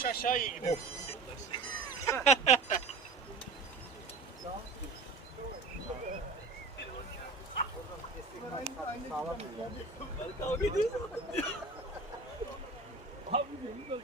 yokuş aşağıya gidiyor. Kavga ediyorsun. Abi benim de